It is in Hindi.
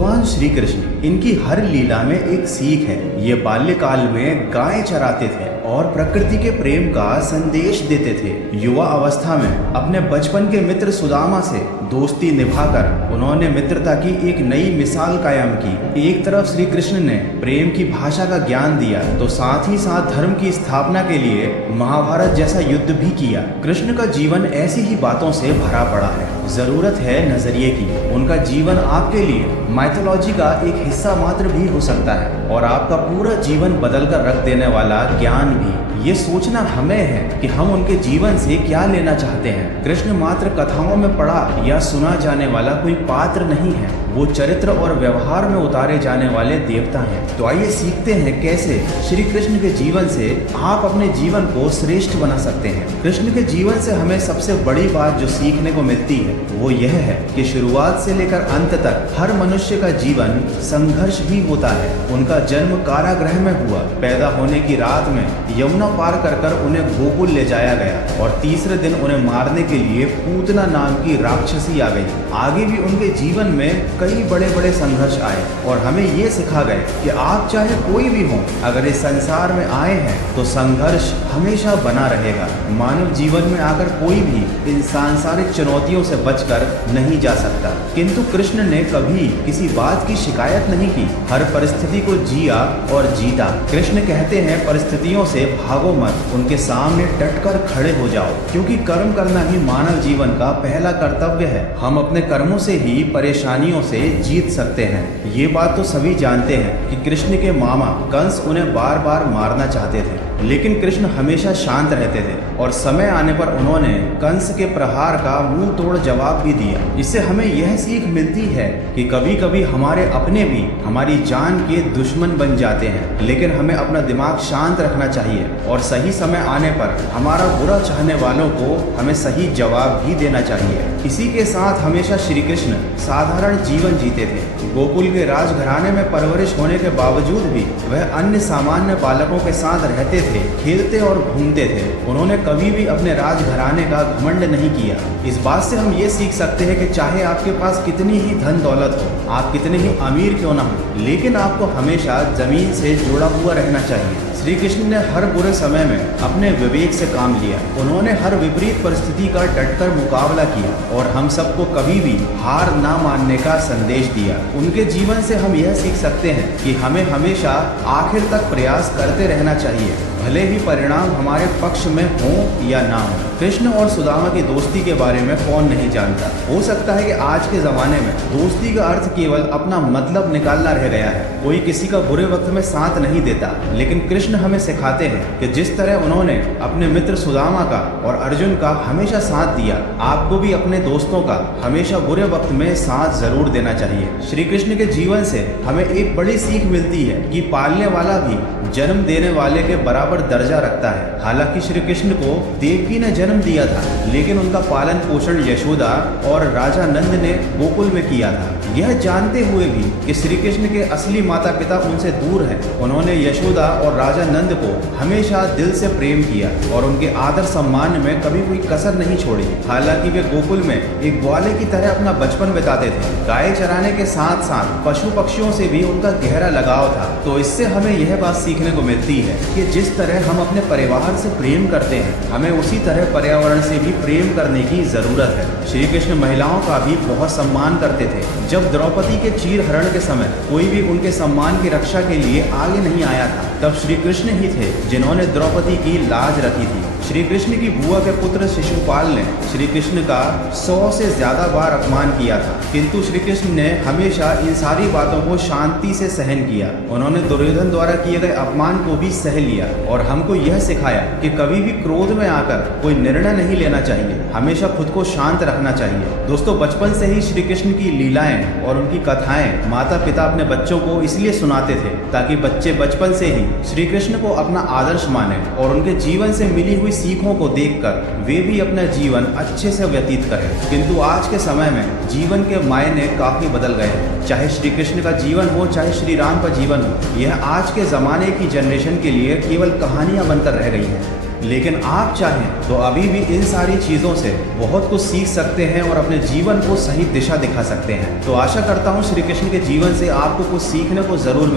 भगवान श्री कृष्ण, इनकी हर लीला में एक सीख है। ये बाल्यकाल में गायें चराते थे और प्रकृति के प्रेम का संदेश देते थे। युवा अवस्था में अपने बचपन के मित्र सुदामा से दोस्ती निभाकर उन्होंने मित्रता की एक नई मिसाल कायम की। एक तरफ श्री कृष्ण ने प्रेम की भाषा का ज्ञान दिया, तो साथ ही साथ धर्म की स्थापना के लिए महाभारत जैसा युद्ध भी किया। कृष्ण का जीवन ऐसी ही बातों से भरा पड़ा है। जरूरत है नजरिए की। उनका जीवन आपके लिए माइथोलॉजी का एक हिस्सा मात्र भी हो सकता है और आपका पूरा जीवन बदल कर रख देने वाला ज्ञान भी। ये सोचना हमें है कि हम उनके जीवन से क्या लेना चाहते हैं। कृष्ण मात्र कथाओं में पढ़ा या सुना जाने वाला कोई पात्र नहीं है, वो चरित्र और व्यवहार में उतारे जाने वाले देवता हैं। तो आइए सीखते हैं कैसे श्री कृष्ण के जीवन से आप अपने जीवन को श्रेष्ठ बना सकते हैं। कृष्ण के जीवन से हमें सबसे बड़ी बात जो सीखने को मिलती है वो यह है कि शुरुआत से लेकर अंत तक हर मनुष्य का जीवन संघर्ष ही होता है। उनका जन्म कारागृह में हुआ। पैदा होने की रात में यमुना पार कर उन्हें गोकुल ले जाया गया और तीसरे दिन उन्हें मारने के लिए पूतना नाम की राक्षसी आ गई। आगे भी उनके जीवन में कई बड़े बड़े संघर्ष आए और हमें ये सिखा गए कि आप चाहे कोई भी हो, अगर इस संसार में आए हैं तो संघर्ष हमेशा बना रहेगा। मानव जीवन में आकर कोई भी इन सांसारिक चुनौतियों से बचकर नहीं जा सकता, किंतु कृष्ण ने कभी किसी बात की शिकायत नहीं की। हर परिस्थिति को जिया और जीता। कृष्ण कहते हैं परिस्थितियों से भागो मत, उनके सामने डटकर खड़े हो जाओ, क्योंकि कर्म करना ही मानव जीवन का पहला कर्तव्य है। हम अपने कर्मों से ही परेशानियों से जीत सकते हैं। ये बात तो सभी जानते हैं कि कृष्ण के मामा कंस उन्हें बार बार मारना चाहते थे, लेकिन कृष्ण हमेशा शांत रहते थे और समय आने पर उन्होंने कंस के प्रहार का मुंह तोड़ जवाब भी दिया। इससे हमें यह सीख मिलती है कि कभी कभी हमारे अपने भी हमारी जान के दुश्मन बन जाते हैं, लेकिन हमें अपना दिमाग शांत रखना चाहिए और सही समय आने पर हमारा बुरा चाहने वालों को हमें सही जवाब भी देना चाहिए। इसी के साथ हमेशा श्री कृष्ण साधारण जीवन जीते थे। गोकुल के राजघराने में परवरिश होने के बावजूद भी वह अन्य सामान्य बालकों के साथ रहते थे, खेलते और घूमते थे। उन्होंने कभी भी अपने राजघराने का घमंड नहीं किया। इस बात से हम ये सीख सकते हैं कि चाहे आपके पास कितनी ही धन दौलत हो, आप कितने ही अमीर क्यों ना हो, लेकिन आपको हमेशा जमीन से जुड़ा हुआ रहना चाहिए। श्री कृष्ण ने हर बुरे समय में अपने विवेक से काम लिया। उन्होंने हर विपरीत परिस्थिति का डटकर मुकाबला किया और हम सबको कभी भी हार ना मानने का संदेश दिया। उनके जीवन से हम यह सीख सकते हैं कि हमें हमेशा आखिर तक प्रयास करते रहना चाहिए, भले ही परिणाम हमारे पक्ष में हो या ना हो। कृष्ण और सुदामा की दोस्ती के बारे में कौन नहीं जानता। हो सकता है कि आज के ज़माने में दोस्ती का अर्थ केवल अपना मतलब निकालना रह गया है। कोई किसी का बुरे वक्त में साथ नहीं देता, लेकिन कृष्ण हमें सिखाते हैं कि जिस तरह उन्होंने अपने मित्र सुदामा का और अर्जुन का हमेशा साथ दिया, आपको भी अपने दोस्तों का हमेशा बुरे वक्त में साथ जरूर देना चाहिए। श्री कृष्ण के जीवन से हमें एक बड़ी सीख मिलती है कि पालने वाला भी जन्म देने वाले के बराबर दर्जा रखता है। हालांकि श्री कृष्ण को देवकी ने जन्म दिया था, लेकिन उनका पालन पोषण यशोदा और राजा नंद ने गोकुल में किया था। यह जानते हुए भी कि श्री कृष्ण के असली माता पिता उनसे दूर हैं, उन्होंने यशोदा और राजा नंद को हमेशा दिल से प्रेम किया और उनके आदर सम्मान में कभी कोई कसर नहीं छोड़ी। हालांकि वे गोकुल में एक ग्वाले की तरह अपना बचपन बिताते थे। गाय चराने के साथ साथ पशु पक्षियों से भी उनका गहरा लगाव था। तो इससे हमें यह बात सीखने को मिलती है कि जिस तरह हम अपने परिवार से प्रेम करते हैं, हमें उसी तरह पर्यावरण से भी प्रेम करने की जरूरत है। श्री कृष्ण महिलाओं का भी बहुत सम्मान करते थे। जब द्रौपदी के चीर हरण के समय कोई भी उनके सम्मान की रक्षा के लिए आगे नहीं आया था, तब श्री कृष्ण ही थे जिन्होंने द्रौपदी की लाज रखी थी। श्री कृष्ण की बुआ के पुत्र शिशुपाल ने श्री कृष्ण का 100 से ज्यादा बार अपमान किया था, किंतु श्री कृष्ण ने हमेशा इन सारी बातों को शांति से सहन किया। उन्होंने दुर्योधन द्वारा किए गए अपमान को भी सह लिया और हमको यह सिखाया कि कभी भी क्रोध में आकर कोई निर्णय नहीं लेना चाहिए, हमेशा खुद को शांत रखना चाहिए। दोस्तों, बचपन से ही श्री कृष्ण की लीलाएं और उनकी कथाएं माता पिता अपने बच्चों को इसलिए सुनाते थे ताकि बच्चे बचपन से ही श्री कृष्ण को अपना आदर्श माने और उनके जीवन से मिली हुई सीखों को देखकर वे भी अपना जीवन अच्छे से व्यतीत करें। किंतु आज के समय में जीवन के मायने काफी बदल गए हैं। चाहे श्री कृष्ण का जीवन हो, चाहे श्री राम का जीवन हो, यह आज के जमाने की जनरेशन के लिए केवल कहानियां बनकर रह गई हैं। लेकिन आप चाहें तो अभी भी इन सारी चीज़ों से बहुत कुछ सीख सकते हैं और अपने जीवन को सही दिशा दिखा सकते हैं। तो आशा करता हूँ श्री कृष्ण के जीवन से आपको कुछ सीखने को ज़रूर